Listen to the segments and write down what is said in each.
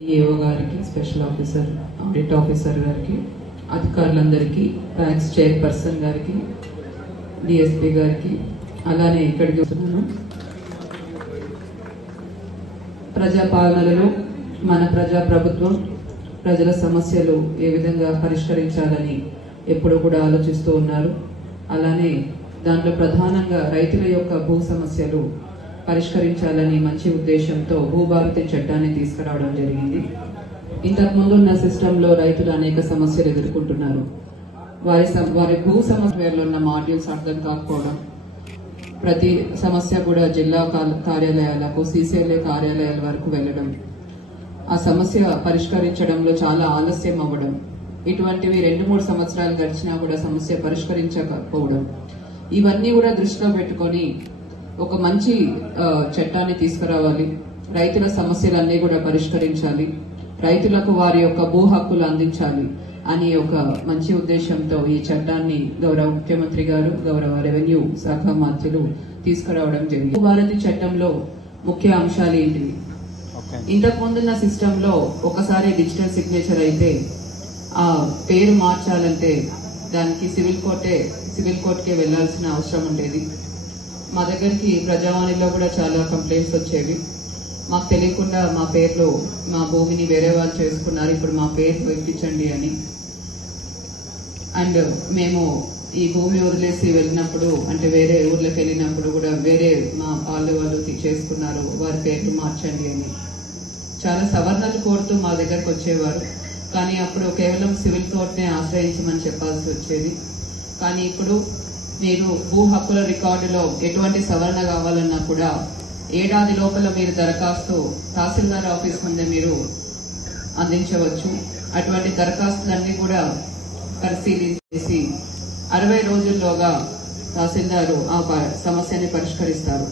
AO గారికి, special officer, audit officer గారికి, అధికారులందరికీ, బ్యాంక్స్ చైర్పర్సన్ గారికి, డిఎస్పీ గారికి, అలానే ఇక్కడికి చూస్తున్నాను ప్రజాపాలనలో మన ప్రజాప్రభుత్వం ప్రజల సమస్యలు ఏ విధంగా పరిష్కరించాలని ఎప్పుడు కూడా ఆలోచిస్తూ ఉన్నారు. అలానే దాంట్లో ప్రధానంగా రైతుల యొక్క భూ సమస్యలు పరిష్కరించాలని మంచి ఉద్దేశంతో భూభారతి చట్టాన్ని తీసుకురావడం జరిగింది. ఇంతకు ముందున్న సిస్టంలో రైతులు అనేక సమస్యలు ఎదుర్కొంటున్నారు. వారి భూ సమస్యలో ఉన్న మాడ్యూల్స్ అర్థం కాకపోవడం, ప్రతి సమస్య కూడా జిల్లా కార్యాలయాలకు, సీసీఎల్ఏ కార్యాలయాల వరకు వెళ్లడం, ఆ సమస్య పరిష్కరించడంలో చాలా ఆలస్యం అవ్వడం, ఇటువంటివి 2-3 సంవత్సరాలు గడిచినా కూడా సమస్య పరిష్కరించకపోవడం, ఇవన్నీ కూడా దృష్టిలో పెట్టుకొని ఒక మంచి చట్టాన్ని తీసుకురావాలి. రైతుల సమస్యలన్నీ కూడా పరిష్కరించాలి, రైతులకు వారి యొక్క భూ హక్కులు అందించాలి అని ఒక మంచి ఉద్దేశంతో ఈ చట్టాన్ని గౌరవ ముఖ్యమంత్రి గారు, గౌరవ రెవెన్యూ శాఖ మంత్రులు తీసుకురావడం జరిగింది. భూభారతి చట్టంలో ముఖ్య అంశాలు ఏంటివి? ఇంతకు ముందున్న సిస్టంలో ఒకసారి డిజిటల్ సిగ్నేచర్ అయితే ఆ పేరు మార్చాలంటే దానికి సివిల్ కోర్టుకే వెళ్లాల్సిన అవసరం ఉండేది. మా దగ్గరికి ప్రజావాణిలో కూడా చాలా కంప్లైంట్స్ వచ్చేవి. మాకు తెలియకుండా మా పేర్లు, మా భూమిని వేరే వాళ్ళు చేసుకున్నారు, ఇప్పుడు మా పేరు ఇప్పించండి అని. అండ్ మేము ఈ భూమి వదిలేసి వెళ్ళినప్పుడు, అంటే వేరే ఊర్లోకి వెళ్ళినప్పుడు కూడా వేరే మా వాళ్ళు చేసుకున్నారు, వారి పేర్లు మార్చండి అని చాలా సవరణలు కోరుతూ మా దగ్గరకు వచ్చేవారు. కానీ అప్పుడు కేవలం సివిల్ కోర్టునే ఆశ్రయించమని చెప్పాల్సి వచ్చేది. కానీ ఇప్పుడు మీరు భూ హక్కుల రికార్డులో ఎటువంటి సవరణ కావాలన్నా కూడా ఏడాది లోపల మీరు దరఖాస్తు తహసీల్దార్ ఆఫీస్ ముందే మీరు అందించవచ్చు. అటువంటి దరఖాస్తులన్నీ కూడా పరిశీలించేసి 60 రోజుల్లోగా తహసీల్దారు ఆ సమస్యని పరిష్కరిస్తారు.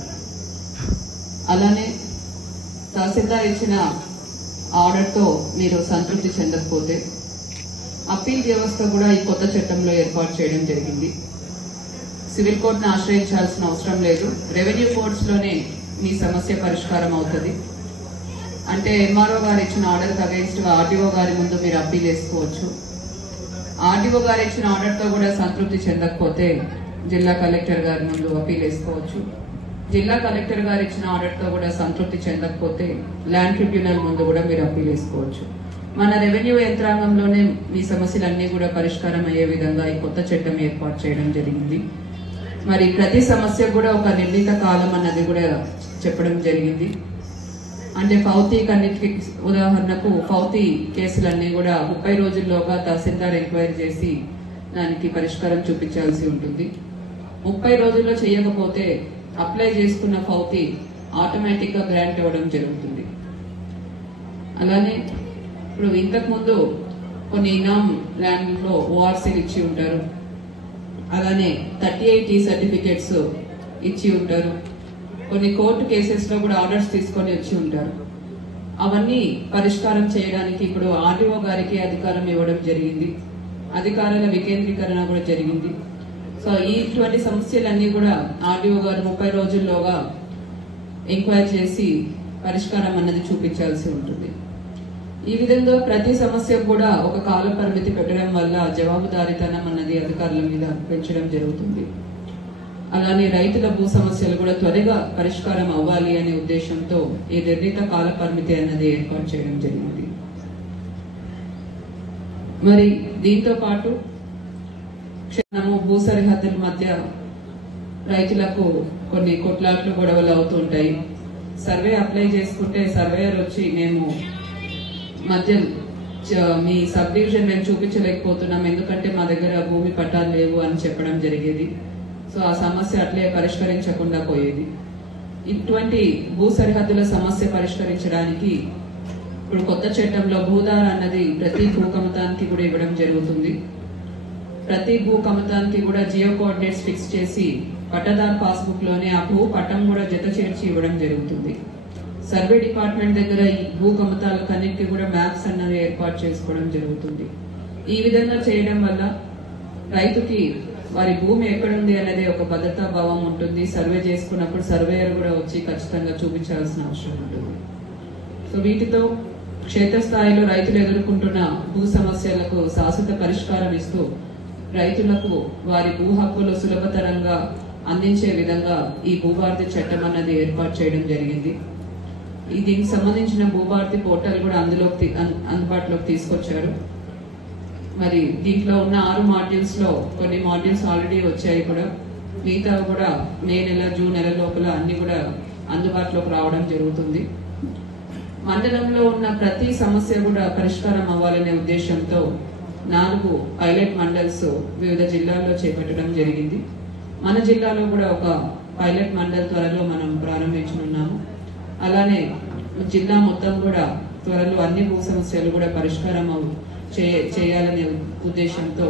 అలానే తహసీల్దార్ ఇచ్చిన ఆర్డర్తో మీరు సంతృప్తి చెందకపోతే అప్పీల్ వ్యవస్థ కూడా ఈ కొత్త చట్టంలో ఏర్పాటు చేయడం జరిగింది. సివిల్ కోర్టును ఆశ్రయించాల్సిన అవసరం లేదు, రెవెన్యూ కోర్ట్స్ లోనే మీ సమస్య పరిష్కారం అవుతుంది. అంటే ఎంఆర్ఓ గారు ఇచ్చిన ఆర్డర్ అగైన్స్ గా ఆర్డీఓ గారి ముందు మీరు అప్పీల్ వేసుకోవచ్చు. ఆర్డీఓ గారు ఇచ్చిన ఆర్డర్ తో కూడా సంతృప్తి చెందకపోతే జిల్లా కలెక్టర్ గారి ముందు అప్పీల్ వేసుకోవచ్చు. జిల్లా కలెక్టర్ గారు ఇచ్చిన ఆర్డర్ తో కూడా సంతృప్తి చెందకపోతే ల్యాండ్ ట్రిబ్యునల్ ముందు కూడా మీరు అప్పీల్ వేసుకోవచ్చు. మన రెవెన్యూ యంత్రాంగంలోనే మీ సమస్యలన్నీ కూడా పరిష్కారం అయ్యే విధంగా ఈ కొత్త చట్టం ఏర్పాటు చేయడం జరిగింది. మరి ప్రతి సమస్య కూడా ఒక నిర్ణీత కాలం అన్నది కూడా చెప్పడం జరిగింది. అంటే ఫౌతీకన్నిటికి ఉదాహరణకు ఫౌతీ కేసులన్నీ కూడా 30 రోజుల్లోగా తహసీల్దార్ ఎంక్వైరీ చేసి దానికి పరిష్కారం చూపించాల్సి ఉంటుంది. 30 రోజుల్లో చేయకపోతే అప్లై చేసుకున్న ఫౌతీ ఆటోమేటిక్ గా గ్రాంట్ అవ్వడం జరుగుతుంది. అలానే ఇప్పుడు ఇంతకు ముందు కొన్ని ఇనామ్ ల్యాండ్ లో ఓఆర్సీలు ఇచ్చి ఉంటారు, అలానే 38E సర్టిఫికేట్స్ ఇచ్చి ఉంటారు, కొన్ని కోర్టు కేసెస్ లో కూడా ఆర్డర్స్ తీసుకొని వచ్చి ఉంటారు. అవన్నీ పరిష్కారం చేయడానికి ఇప్పుడు ఆర్డీఓ గారికి అధికారం ఇవ్వడం జరిగింది, అధికారాల వికేంద్రీకరణ కూడా జరిగింది. సో ఇటువంటి సమస్యలన్నీ కూడా ఆర్డీఓ గారు 30 రోజుల్లోగా ఎంక్వైరీ చేసి పరిష్కారం అన్నది చూపించాల్సి ఉంటుంది. ఈ విధంగా ప్రతి సమస్య కూడా ఒక కాల పరిమితి పెట్టడం వల్ల జవాబుదారీతనం అన్నది అధికారుల మీద పెంచడం జరుగుతుంది. అలానే రైతుల భూ సమస్యలు కూడా త్వరగా పరిష్కారం అవ్వాలి అనే ఉద్దేశంతో ఈ నిర్ణీత కాల పరిమితి అన్నది ఏర్పాటు చేయడం జరిగింది. మరి దీంతో పాటు భూ సరిహద్దుల మధ్య రైతులకు కొన్ని కొట్లాట్లు గొడవలు అవుతుంటాయి. సర్వే అప్లై చేసుకుంటే సర్వేయర్ వచ్చి మేము మధ్య మీ సబ్ డివిజన్ మేము చూపించలేకపోతున్నాం, ఎందుకంటే మా దగ్గర భూమి పట్టాలు లేవు అని చెప్పడం జరిగేది. సో ఆ సమస్య అట్లే పరిష్కరించకుండా పోయేది. ఇటువంటి భూ సరిహద్దుల సమస్య పరిష్కరించడానికి ఇప్పుడు కొత్త చట్టంలో భూధార అన్నది ప్రతి భూ కమతానికి కూడా ఇవ్వడం జరుగుతుంది. ప్రతి భూ కమతానికి కూడా జియో కోఆర్డినేట్స్ ఫిక్స్ చేసి పట్టాదారు పాస్బుక్ లోనే ఆ భూ పట్టం కూడా జత చేర్చి ఇవ్వడం జరుగుతుంది. సర్వే డిపార్ట్మెంట్ దగ్గర ఈ భూ కమతాలకన్నిటికీ కూడా మ్యాప్స్ అన్నది ఏర్పాటు చేసుకోవడం జరుగుతుంది. ఈ విధంగా చేయడం వల్ల రైతుకి వారి భూమి ఎక్కడుంది అనేది ఒక భద్రతా భావం ఉంటుంది. సర్వే చేసుకున్నప్పుడు సర్వేయర్ కూడా వచ్చి ఖచ్చితంగా చూపించాల్సిన అవసరం ఉంటుంది. సో వీటితో క్షేత్రస్థాయిలో రైతులు ఎదుర్కొంటున్న భూ సమస్యలకు శాశ్వత పరిష్కారం ఇస్తూ రైతులకు వారి భూ హక్కులు సులభతరంగా అందించే విధంగా ఈ భూభారతి చట్టం అన్నది ఏర్పాటు చేయడం జరిగింది. దీనికి సంబంధించిన భూభారతి పోర్టల్ కూడా అందుబాటులోకి తీసుకొచ్చారు. మరి దీంట్లో ఉన్న 6 మాడ్యూల్స్ లో కొన్ని మాడ్యూల్స్ ఆల్రెడీ వచ్చాయి కూడా, మిగతా కూడా మే నెల జూన్ నెల లోపల అన్ని కూడా అందుబాటులోకి రావడం జరుగుతుంది. మండలంలో ఉన్న ప్రతి సమస్య కూడా పరిష్కారం అవ్వాలనే ఉద్దేశంతో 4 పైలట్ మండల్స్ వివిధ జిల్లాల్లో చేపట్టడం జరిగింది. మన జిల్లాలో కూడా ఒక పైలట్ మండల్ త్వరలో మనం ప్రారంభించనున్నాము. అలానే జిల్లా మొత్తం కూడా త్వరలో అన్ని భూ సమస్యలు కూడా పరిష్కారం చేయాలనే ఉద్దేశంతో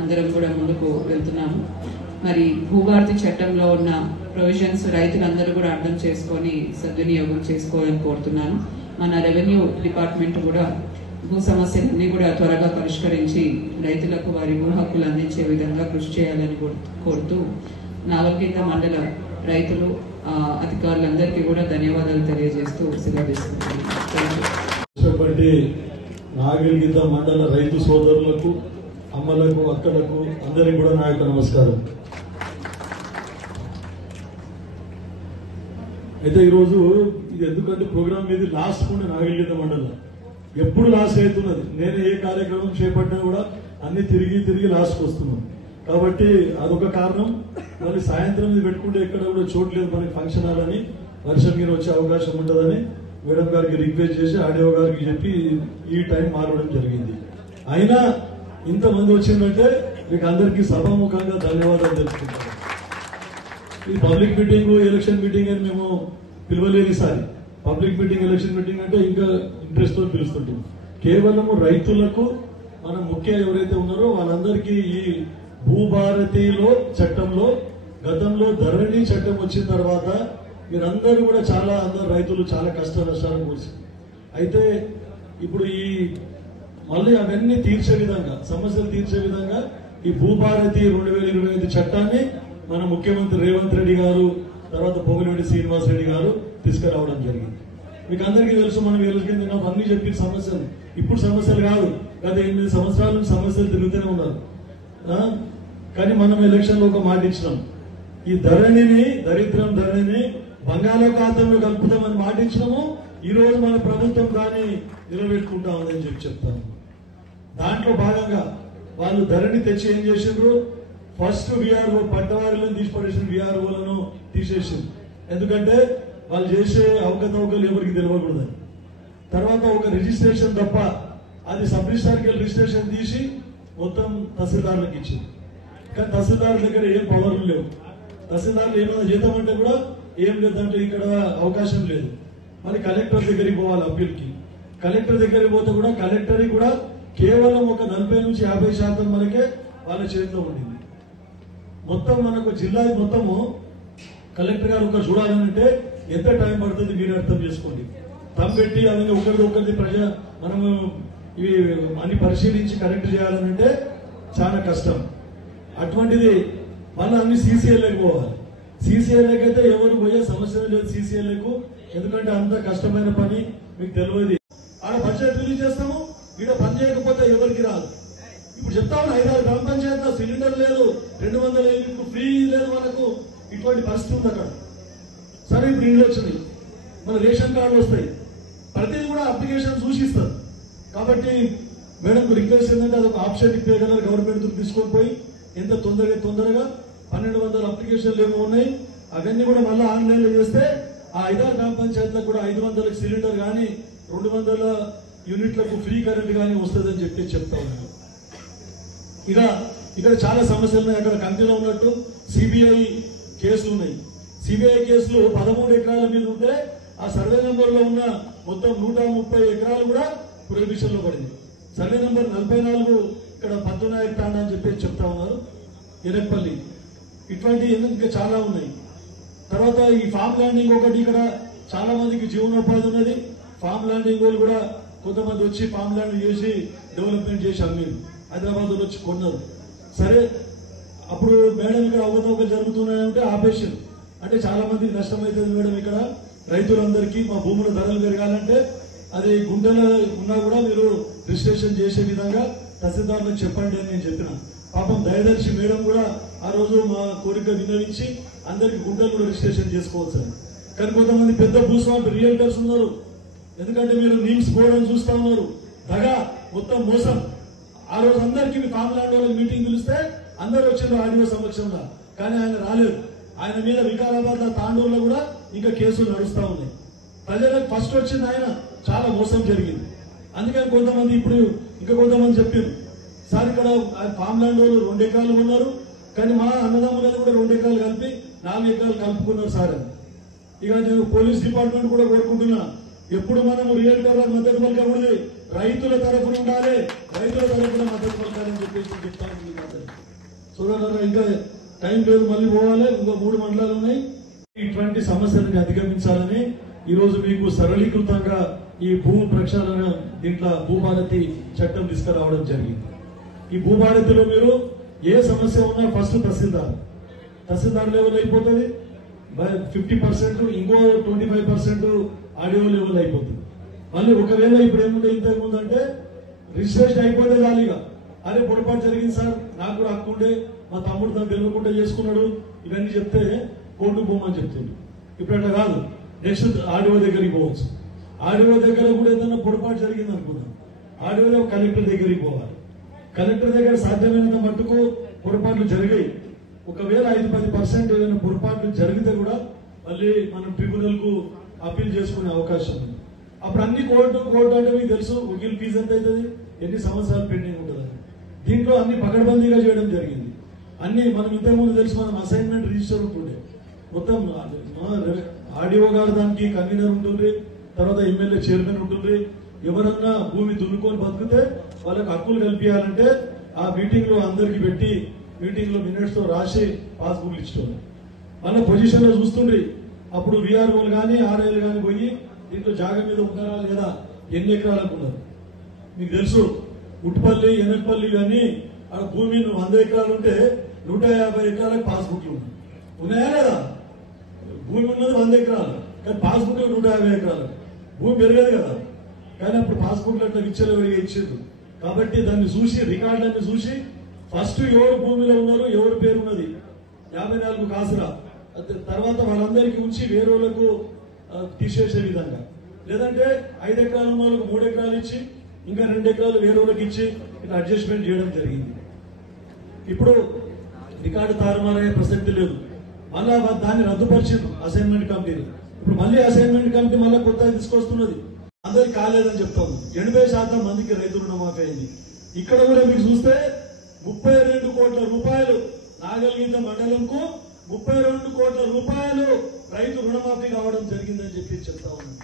అందరం కూడా ముందుకు వెళ్తున్నాము. మరి భూభారతి చట్టంలో ఉన్న ప్రొవిజన్స్ రైతులందరూ కూడా అర్థం చేసుకొని సద్వినియోగం చేసుకోవాలని కోరుతున్నాను. మన రెవెన్యూ డిపార్ట్మెంట్ కూడా భూ సమస్యలన్నీ కూడా త్వరగా పరిష్కరించి రైతులకు వారి భూ హక్కులు అందించే విధంగా కృషి చేయాలని కోరుతూ నావల్కింద మండల రైతులు అధికారులందరికీ కూడా ధన్యవాదాలు తెలియజేస్తూ సెలవుస్తున్నాను. నాగల్గిద్ద మండల రైతు సోదరులకు, అమ్మలకు, అక్కలకు అందరికీ కూడా నా యొక్క నమస్కారం. అయితే ఈరోజు ఇది ఎందుకంటే ప్రోగ్రామ్ మీద లాస్ట్ కూడా నాగల్గిద్ద మండలం ఎప్పుడు లాస్ట్ అవుతున్నది. నేను ఏ కార్యక్రమం చేపట్టినా కూడా అన్ని తిరిగి లాస్ట్కి వస్తున్నాం. కాబట్టి అదొక కారణం. మళ్ళీ సాయంత్రం ఇది పెట్టుకుంటే ఎక్కడ కూడా చోట్లేదు మనకి ఫంక్షన్ హాల్ అని, వర్షం మీద వచ్చే అవకాశం ఉంటుందని మేడం గారికి రిక్వెస్ట్ చేసి ఆడియో గారికి చెప్పి ఈ టైం మారడం జరిగింది. అయినా ఇంతమంది వచ్చిందంటే మీకు అందరికీ సభాముఖంగా ధన్యవాదాలు తెలుసుకుంటాను. ఇది పబ్లిక్ మీటింగ్, ఎలక్షన్ మీటింగ్ అని మేము పిలవలేదు. ఈసారి పబ్లిక్ మీటింగ్, ఎలక్షన్ మీటింగ్ అంటే ఇంకా ఇంట్రెస్ట్ తో పిలుస్తుంటాం. కేవలము రైతులకు మన ముఖ్య ఎవరైతే ఉన్నారో వాళ్ళందరికీ ఈ భూభారతిలో చట్టంలో గతంలో ధరణి చట్టం వచ్చిన తర్వాత మీరందరూ కూడా అందరు రైతులు చాలా కష్ట నష్టాలు కూర్చి అయితే ఇప్పుడు ఈ మళ్ళీ అవన్నీ తీర్చే విధంగా, సమస్యలు తీర్చే విధంగా ఈ భూభారతి 2025 చట్టాన్ని మన ముఖ్యమంత్రి రేవంత్ రెడ్డి గారు, తర్వాత పొంగులేటి శ్రీనివాస్ రెడ్డి గారు తీసుకురావడం జరిగింది. మీకు అందరికీ తెలుసు, మనం ఎలుగుతుంది అన్ని చెప్పిన సమస్యలు ఇప్పుడు సమస్యలు కాదు, గత 8 సంవత్సరాల నుంచి సమస్యలు తిరుగుతూనే ఉన్నారు. కానీ మనం ఎలక్షన్ లో ఒక మాట ఇచ్చినాం, ఈ ధరణిని బంగాళాఖాతంలో కలుపుతామని మాట ఇచ్చినాము. ఈ రోజు మన ప్రభుత్వం దాన్ని నిలబెట్టుకుంటామని చెప్తాను. దాంట్లో భాగంగా వాళ్ళు ధరణి తెచ్చి ఏం చేసిండ్రు, ఫస్ట్ విఆర్ఓ పట్టవారిలను తీసిపడేసిన విఆర్ఓలను తీసేసింది. ఎందుకంటే వాళ్ళు చేసే అవకతవకలు ఎవరికి తెలియకూడదని. తర్వాత ఒక రిజిస్ట్రేషన్ తప్ప అది సబ్ రిజిస్టార్కి రిజిస్ట్రేషన్ తీసి మొత్తం తహసీల్దార్లకు ఇచ్చింది. కానీ తహసీల్దార్ దగ్గర ఏం పవర్లు లేవు. తహసీల్దార్లు ఏమైనా జీతం అంటే కూడా ఏం లేదంటే ఇక్కడ అవకాశం లేదు. మళ్ళీ కలెక్టర్ దగ్గరికి పోవాలి అప్పీల్కి. కలెక్టర్ దగ్గరికి పోతే కూడా కలెక్టర్ కూడా కేవలం ఒక 40 నుంచి 50% వరకే వాళ్ళ చేతిలో ఉండింది. మొత్తం మనకు జిల్లా మొత్తము కలెక్టర్ గారు ఒక చూడాలంటే ఎంత టైం పడుతుంది మీరు అర్థం చేసుకోండి. తమ్మెట్టి అవన్నీ ఒకరిది మనము ఇవి అన్ని పరిశీలించి కరెక్ట్ చేయాలనంటే చాలా కష్టం. అటువంటిది మళ్ళీ అన్ని సీసీఎల్ఏకి పోవాలి. సీసీఎల్ఏకి అయితే ఎవరు పోయే సమస్య లేదు సీసీఎల్ఏకు, ఎందుకంటే అంత కష్టమైన పని మీకు తెలియదు. ఆడ బడ్జెట్ రిలీజ్ చేస్తాము, ఈడ పని చేయకపోతే ఎవరికి రాదు. ఇప్పుడు చెప్తాము 5-6 గ్రామ పంచాయతీలో సిలిండర్ లేదు, 200 యూనిట్లు ఫ్రీ లేదు మనకు. ఇటువంటి పరిస్థితి ఉంది అక్కడ. సరే ఇప్పుడు ఇండ్లు వచ్చినాయి, మన రేషన్ కార్డులు వస్తాయి, ప్రతిదీ కూడా అప్లికేషన్ సూచిస్తారు. కాబట్టి మేడంకు రిక్వెస్ట్ ఏంటంటే అదొక ఆప్షన్ ఇప్పేయగలరు గవర్నమెంట్ తీసుకొని పోయి ఎంత తొందరగా 1200 అప్లికేషన్లు ఏమో ఉన్నాయి, అవన్నీ కూడా మళ్ళీ ఆన్లైన్ లో చేస్తే ఆ 5-6 గ్రామ పంచాయతీలకు కూడా 500 సిలిండర్ కానీ 200 యూనిట్లకు ఫ్రీ కరెంట్ కానీ వస్తుందని చెప్తా ఉన్నారు. ఇక్కడ చాలా సమస్యలు ఉన్నాయి. అక్కడ కంపెనీలో ఉన్నట్టు సిబిఐ కేసులు ఉన్నాయి. సిబిఐ కేసులు 13 ఎకరాల మీద ఉంటే ఆ సర్వే నెంబర్ లో ఉన్న మొత్తం 130 ఎకరాలు కూడా ప్రొహిబిషన్ లో పడింది. సర్వే నెంబర్ 44 ఇక్కడ 19 తాండా అని చెప్పి చెప్తా ఉన్నారు ఎనపల్లి. ఇటువంటి ఇంకా చాలా ఉన్నాయి. తర్వాత ఈ ఫామ్ ల్యాండింగ్ ఒకటి, ఇక్కడ చాలా మందికి జీవనోపాధి ఉన్నది. ఫామ్ ల్యాండింగ్ వాళ్ళు కూడా కొంతమంది వచ్చి ఫామ్ ల్యాండింగ్ చేసి డెవలప్మెంట్ చేసి అమ్మిరు, హైదరాబాద్ లో వచ్చి కొన్నారు. సరే అప్పుడు మేడం ఇక్కడ అవకతవకలు జరుగుతున్నాయంటే ఆపేషన్, అంటే చాలా మందికి నష్టం అవుతుంది మేడం. ఇక్కడ రైతులందరికీ మా భూముల ధరలు పెరగాలంటే అది గుంటలో ఉన్నా కూడా మీరు రిజిస్ట్రేషన్ చేసే విధంగా తహసీల్దార్లకు చెప్పండి అని నేను చెప్పిన. పాపం దయదర్శి మేడం కూడా ఆ రోజు మా కోరిక విన్నవించి అందరికి గుంటలు కూడా రిజిస్ట్రేషన్ చేసుకోవచ్చు. కానీ కొంతమంది పెద్ద భూస్వామి రియల్టర్స్ ఉన్నారు. ఎందుకంటే మీరు నీమ్స్ బోర్డు చూస్తా ఉన్నారు, దగా మొత్తం మోసం. ఆ రోజు అందరికీ మీ ఫామ్ ల్యాండ్ వాళ్ళకి మీటింగ్ పిలిస్తే అందరూ వచ్చిండ్రు ఆడియో సమక్షంలో, కానీ ఆయన రాలేదు. ఆయన మీద వికారాబాద్ తాండూరులో కూడా ఇంకా కేసులు నడుస్తా ఉన్నాయి. ప్రజలకు ఫస్ట్ వచ్చింది ఆయన, చాలా మోసం జరిగింది. అందుకని కొంతమంది ఇప్పుడు ఇంకా కొంతమంది చెప్పారు, సార్ ఇక్కడ ఫామ్ ల్యాండ్ వాళ్ళు 2 ఎకరాలు ఉన్నారు, కానీ మా అన్నదమ్ములను కూడా 2 ఎకరాలు కలిపి 4 ఎకరాలు కలుపుకున్నారు సార్ అని. ఇక నేను పోలీస్ డిపార్ట్మెంట్ కూడా కోరుకుంటున్నా, ఎప్పుడు మనము రియల్టర్లకు మద్దతు పలకకూడదు, రైతుల తరఫున ఉండాలి, రైతుల తరఫున మద్దతు పలకాలని చెప్పేసి చెప్తాను. సోదరులారా, ఇంకా టైం లేదు, మళ్ళీ పోవాలి, ఇంకా 3 మండలాలు ఉన్నాయి. ఇటువంటి సమస్యలను అధిగమించాలని ఈ రోజు మీకు సరళీకృతంగా ఈ భూ ప్రక్షాళన దీంట్లో భూభారతి చట్టం తీసుకురావడం జరిగింది. ఈ భూభారతిలో మీరు ఏ సమస్య ఉన్నా ఫస్ట్ తహసీల్దార్ లెవెల్ అయిపోతుంది, 50%, ఇంకో 25% ఆడియో లెవెల్ అయిపోతుంది. మళ్ళీ ఒకవేళ ఇప్పుడు ఏముంటే ఇంతకు ముందు అంటే రిజిస్ట్రేషన్ అయిపోతే చాలుగా, అరే పొరపాటు జరిగింది సార్, నాకు కూడా హక్కు ఉండే, మా తమ్ముడు తను తెలియకుండా చేసుకున్నాడు, ఇవన్నీ చెప్తే కోర్టుకు పోమని చెప్తుంది. ఇప్పుడు అట్లా కాదు, నెక్స్ట్ ఆడియో దగ్గరికి పోవచ్చు. ఆడియో దగ్గర కూడా ఏదైనా పొరపాటు జరిగింది అనుకుందాం, ఆడియో కలెక్టర్ దగ్గరికి పోవాలి. కలెక్టర్ దగ్గర సాధ్యమైనంత మట్టుకు పొరపాట్లు జరిగాయి. ఒకవేళ 5-10% ఏదైనా పొరపాట్లు జరిగితే కూడా మళ్ళీ మనం ట్రిబ్యునల్ కు అప్పీల్ చేసుకునే అవకాశం ఉంది. అప్పుడు అన్ని కోర్టు అంటే మీకు తెలుసు వకీల్ ఫీజు ఎంత అవుతుంది, ఎన్ని సంవత్సరాలు పెండింగ్ ఉంటుంది. దీంట్లో అన్ని పకడ్బందీగా చేయడం జరిగింది. అన్ని మనం ఇంతకుముందు తెలుసు, మనం అసైన్మెంట్ రిజిస్టర్ ఉంటుండే, మొత్తం ఆడియో గారు దానికి కన్వీనర్ ఉంటుంది, తర్వాత ఎమ్మెల్యే చైర్మన్ ఉంటుంది. ఎవరన్నా భూమి దున్నుకొని బతికితే వాళ్ళకి హక్కులు కల్పించాలంటే ఆ మీటింగ్ లో అందరికి పెట్టి మీటింగ్ లో మినిట్స్ తో రాసి పాస్బుక్లు ఇచ్చేవాళ్ళు. మన పొజిషన్ లో చూస్తుండ్రి, అప్పుడు విఆర్ఓలు కానీ ఆర్ఐలు కానీ పోయి దీంట్లో జాగా మీద ఉన్నారా లేదా, ఎన్ని ఎకరాలకు ఉన్నారు మీకు తెలుసు. ఉట్టుపల్లి, ఎనకపల్లి కానీ ఆ భూమి 100 ఎకరాలు ఉంటే 150 ఎకరాలకు పాస్బుక్లు ఉన్నాయా లేదా? భూమి ఉన్నది 100 ఎకరాలు, కానీ పాస్బుక్ 150 ఎకరాలు. భూమి పెరగదు కదా, కానీ అప్పుడు పాస్బుక్లు అట్లా విచ్చలవిడిగా ఇచ్చారు. కాబట్టి దాన్ని చూసి, రికార్డులన్నీ చూసి ఫస్ట్ ఎవరు భూమిలో ఉన్నారు, ఎవరి పేరు ఉన్నది 54 కాసురా, తర్వాత వాళ్ళందరికీ ఉంచి వేరే వాళ్ళకు తీసేసే విధంగా, లేదంటే 5 ఎకరాలు ఉన్న వాళ్ళకు 3 ఎకరాలు ఇచ్చి ఇంకా 2 ఎకరాలు వేరే వాళ్ళకి ఇచ్చి ఇట్లా అడ్జస్ట్మెంట్ చేయడం జరిగింది. ఇప్పుడు రికార్డు తారుమారయ్యే ప్రసక్తి లేదు. మళ్ళా దాన్ని రద్దుపరిచింది అసైన్మెంట్ కమిటీని. ఇప్పుడు మళ్ళీ అసైన్మెంట్ కమిటీ మళ్ళీ కొత్తగా తీసుకొస్తున్నది. అందరికి కాలేదని చెప్తాము. 80% మందికి రైతు రుణమాఫీ అయింది. ఇక్కడ కూడా మీకు చూస్తే 32 కోట్ల రూపాయలు నాగల్గీత మండలంకు 32 కోట్ల రూపాయలు రైతు రుణమాఫీ కావడం జరిగిందని చెప్పి చెప్తా ఉన్నాను.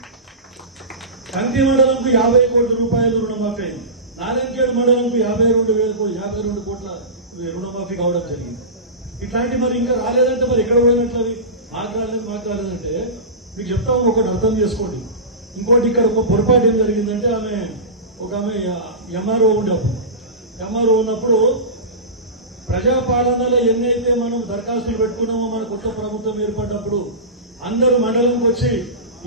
కంకి మండలంకు 50 కోట్ల రూపాయలు రుణమాఫీ అయింది. నారాయణఖేడ్ మండలంకు 52 కోట్ల రుణమాఫీ కావడం జరిగింది. ఇట్లాంటి మరి ఇంకా రాలేదంటే మరి ఎక్కడ పోయినట్లు అవి మాట్లాడలేదంటే మీకు చెప్తాము, ఒకటి అర్థం చేసుకోండి. ఇంకోటి ఇక్కడ ఒక పొరపాటు ఏం జరిగిందంటే ఆమె ఎంఆర్ఓ ఉండేప్పుడు, ఎంఆర్ఓ ఉన్నప్పుడు ప్రజాపాలనలో ఎన్నైతే మనం దరఖాస్తులు పెట్టుకున్నామో మన కొత్త ప్రభుత్వం ఏర్పడినప్పుడు అందరూ మండలంకి వచ్చి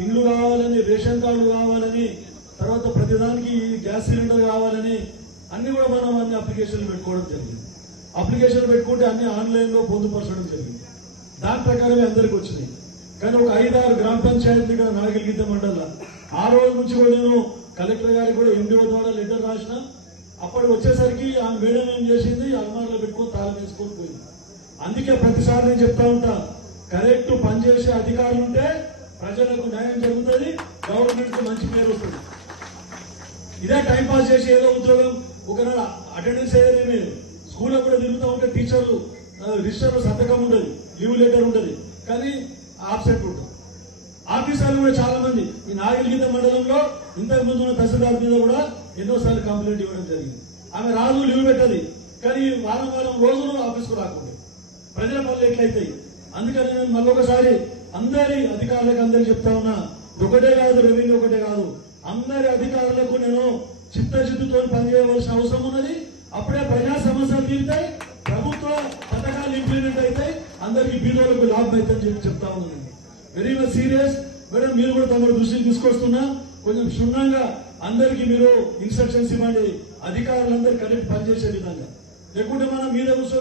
ఇండ్లు కావాలని, రేషన్ కార్డు కావాలని, తర్వాత ప్రతిదానికి గ్యాస్ సిలిండర్ కావాలని అన్ని కూడా మనం అన్ని అప్లికేషన్లు పెట్టుకోవడం జరిగింది. అప్లికేషన్ పెట్టుకుంటే అన్ని ఆన్లైన్ లో పొందుపరచడం జరిగింది. దాని ప్రకారమే అందరికి వచ్చినాయి. కానీ ఒక 5-6 గ్రామ పంచాయతీగా నాగల్గీత మండల ఆ రోజు నుంచి కూడా నేను కలెక్టర్ గారికి కూడా ఎండిఓ ద్వారా లెటర్ రాసిన. అప్పటికి వచ్చేసరికి ఆ మేడం ఏం చేసింది, అల్మార్లో పెట్టుకొని తాళం వేసుకొని పోయింది. అందుకే ప్రతిసారి నేను చెప్తా ఉంటా, కరెక్ట్ పనిచేసే అధికారులు ఉంటే ప్రజలకు న్యాయం జరుగుతుంది, గవర్నమెంట్ కు మంచి పేరు వస్తుంది. ఇదే టైం పాస్ చేసి ఏదో ఉద్యోగం ఒకవేళ అటెండెన్స్ అయ్యేది, స్కూల్లో కూడా తిరుగుతూ ఉంటే టీచర్లు రిజిస్టర్ సంతకం ఉండదు, లీవ్ లెటర్ ఉండదు, కానీ ఆబ్సెంట్ ఉంటుంది. ఆఫీసర్లు కూడా చాలా మంది ఈ నాగల్గీత మండలంలో ఇంతకు ముందు ఉన్న తహసీల్దార్ మీద కూడా ఎన్నోసార్లు కంప్లైంట్ ఇవ్వడం జరిగింది. ఆమె రాదు, లీవ్ పెట్టది, కానీ వారం రోజులు ఆఫీస్కు రాకుండా ప్రజల పనులు ఎట్లయితాయి. అందుకని నేను మళ్ళొకసారి అందరి అధికారులకు అందరికి చెప్తా ఉన్నా, ఒకటే కాదు, రెవెన్యూ ఒకటే కాదు, అందరి అధికారులకు నేను చిత్తశుద్ధితో పనిచేయవలసిన అవసరం ఉన్నది. అప్పుడే ప్రజా సమస్యలు తీరుతాయి, ప్రభుత్వ పథకాలు ఇంప్లిమెంట్ అవుతాయి, అందరికి బీదోలకు లాభం అవుతాయని చెప్తా ఉన్నాను. Very much serious madam. మీరు కూడా తమ దృష్టికి తీసుకొస్తున్నా, కొంచెం క్షుణ్ణంగా అందరికీ మీరు ఇన్స్ట్రక్షన్స్ ఇవ్వండి, అధికారులందరూ కలిపి పనిచేసే విధంగా. లేకుంటే మనం మీద కూర్చొని